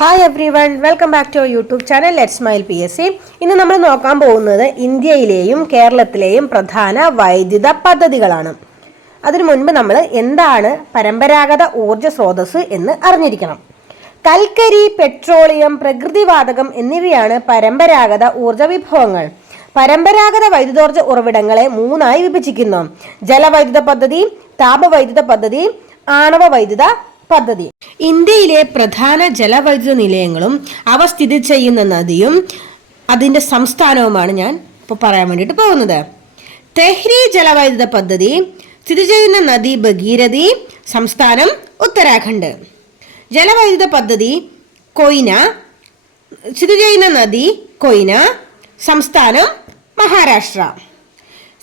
Hi everyone, welcome back to our YouTube channel let's smile PSC. ഇന്ന് നമ്മൾ നോക്കാൻ പോകുന്നത് ഇന്ത്യയിലെയും കേരളത്തിലെയും പ്രധാന വൈദ്യുത പദ്ധതികളാണ്. അതിനു മുൻപ് നമ്മൾ എന്താണ് പരമ്പരാഗത ഊർജ സ്രോതസ് എന്ന് അറിഞ്ഞിരിക്കണം. കൽക്കരി, പെട്രോളിയം, പ്രകൃതിവാതകം എന്നിവയാണ് പരമ്പരാഗത ഊർജ വിഭവങ്ങൾ. പരമ്പരാഗത വൈദ്യുതോർജ ഉറവിടങ്ങളെ മൂന്നായി വിഭജിക്കുന്നു: ജലവൈദ്യുത പദ്ധതി, താപവൈദ്യുത പദ്ധതി, ആണവ വൈദ്യുത പദ്ധതി. ഇന്ത്യയിലെ പ്രധാന ജലവൈദ്യുത നിലയങ്ങളും അവ സ്ഥിതി ചെയ്യുന്ന നദിയും അതിൻ്റെ സംസ്ഥാനവുമാണ് ഞാൻ ഇപ്പോൾ പറയാൻ വേണ്ടിയിട്ട് പോകുന്നത്. തെഹ്രി ജലവൈദ്യുത പദ്ധതി സ്ഥിതി ചെയ്യുന്ന നദി ഭഗീരഥി, സംസ്ഥാനം ഉത്തരാഖണ്ഡ്. ജലവൈദ്യുത പദ്ധതി കൊയ്ന സ്ഥിതി ചെയ്യുന്ന നദി കൊയ്ന, സംസ്ഥാനം മഹാരാഷ്ട്ര.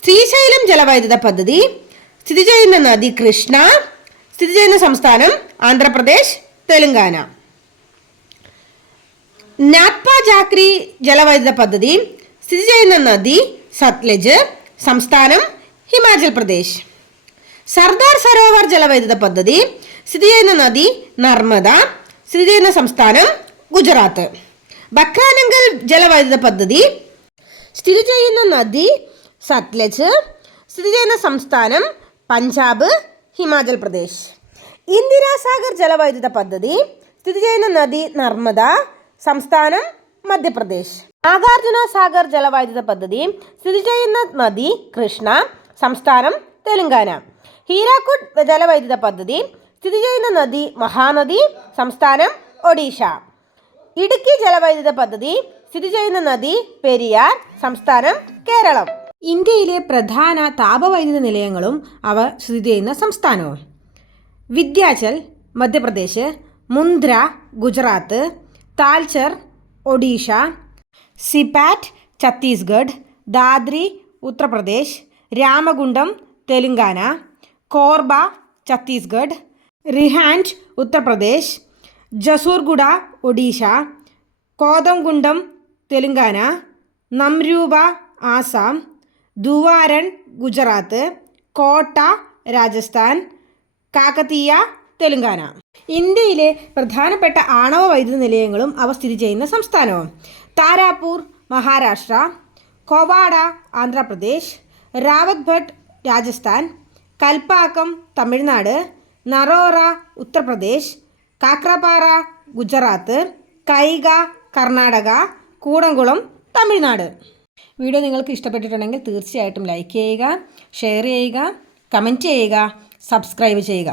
ശ്രീശൈലം ജലവൈദ്യുത പദ്ധതി സ്ഥിതി ചെയ്യുന്ന നദി കൃഷ്ണ, സ്ഥിതി ചെയ്യുന്ന സംസ്ഥാനം ആന്ധ്രാപ്രദേശ്, തെലങ്കാന. നാത്പ ജാക്രി ജലവൈദ്യുത പദ്ധതി സ്ഥിതി ചെയ്യുന്ന നദി സത്ലജ്, സംസ്ഥാനം ഹിമാചൽ പ്രദേശ്. സർദാർ സരോവർ ജലവൈദ്യുത പദ്ധതി സ്ഥിതി ചെയ്യുന്ന നദി നർമ്മദ, സ്ഥിതി ചെയ്യുന്ന സംസ്ഥാനം ഗുജറാത്ത്. ബക്രാനങ്കൽ ജലവൈദ്യുത പദ്ധതി സ്ഥിതി ചെയ്യുന്ന നദി സത്ലജ്, സ്ഥിതി ചെയ്യുന്ന സംസ്ഥാനം പഞ്ചാബ്, ഹിമാചൽ പ്രദേശ്. ഇന്ദിരാസാഗർ ജലവൈദ്യുത പദ്ധതി സ്ഥിതി ചെയ്യുന്ന നദി നർമ്മദ, സംസ്ഥാനം മധ്യപ്രദേശ്. നാഗാർജുന സാഗർ ജലവൈദ്യുത പദ്ധതി സ്ഥിതി ചെയ്യുന്ന നദി കൃഷ്ണ, സംസ്ഥാനം തെലങ്കാന. ഹീരാക്കുഡ് ജലവൈദ്യുത പദ്ധതി സ്ഥിതി ചെയ്യുന്ന നദി മഹാനദി, സംസ്ഥാനം ഒഡീഷ. ഇടുക്കി ജലവൈദ്യുത പദ്ധതി സ്ഥിതി ചെയ്യുന്ന നദി പെരിയാർ, സംസ്ഥാനം കേരളം. ഇന്ത്യയിലെ പ്രധാന താപവൈദ്യുത നിലയങ്ങളും അവ സ്ഥിതി ചെയ്യുന്ന സംസ്ഥാനവും: വിദ്യാചൽ മധ്യപ്രദേശ്, മുന്ദ്ര ഗുജറാത്ത്, താൽച്ചർ ഒഡീഷ, സിപാറ്റ് ഛത്തീസ്ഗഡ്, ദാദ്രി ഉത്തർപ്രദേശ്, രാമഗുണ്ടം തെലുങ്കാന, കോർബ ഛത്തീസ്ഗഡ്, റിഹാൻഡ് ഉത്തർപ്രദേശ്, ജസൂർഗുഡ ഒഡീഷ, കോതംഗുണ്ടം തെലുങ്കാന, നംരൂബ ആസാം, ദുവാരൺ ഗുജറാത്ത്, കോട്ട രാജസ്ഥാൻ, കാക്കതീയ തെലുങ്കാന. ഇന്ത്യയിലെ പ്രധാനപ്പെട്ട ആണവ വൈദ്യുത നിലയങ്ങളും അവ സ്ഥിതി ചെയ്യുന്ന സംസ്ഥാനവും: താരാപൂർ മഹാരാഷ്ട്ര, കൊവാഡ ആന്ധ്രാപ്രദേശ്, റാവത്ഭട്ട് രാജസ്ഥാൻ, കൽപ്പാക്കം തമിഴ്നാട്, നറോറ ഉത്തർപ്രദേശ്, കാക്രപാറ ഗുജറാത്ത്, കൈഗ കർണാടക, കൂടംകുളം തമിഴ്നാട്. വീഡിയോ നിങ്ങൾക്ക് ഇഷ്ടപ്പെട്ടിട്ടുണ്ടെങ്കിൽ തീർച്ചയായിട്ടും ലൈക്ക് ചെയ്യുക, ഷെയർ ചെയ്യുക, കമൻറ്റ് ചെയ്യുക, സബ്സ്ക്രൈബ് ചെയ്യുക.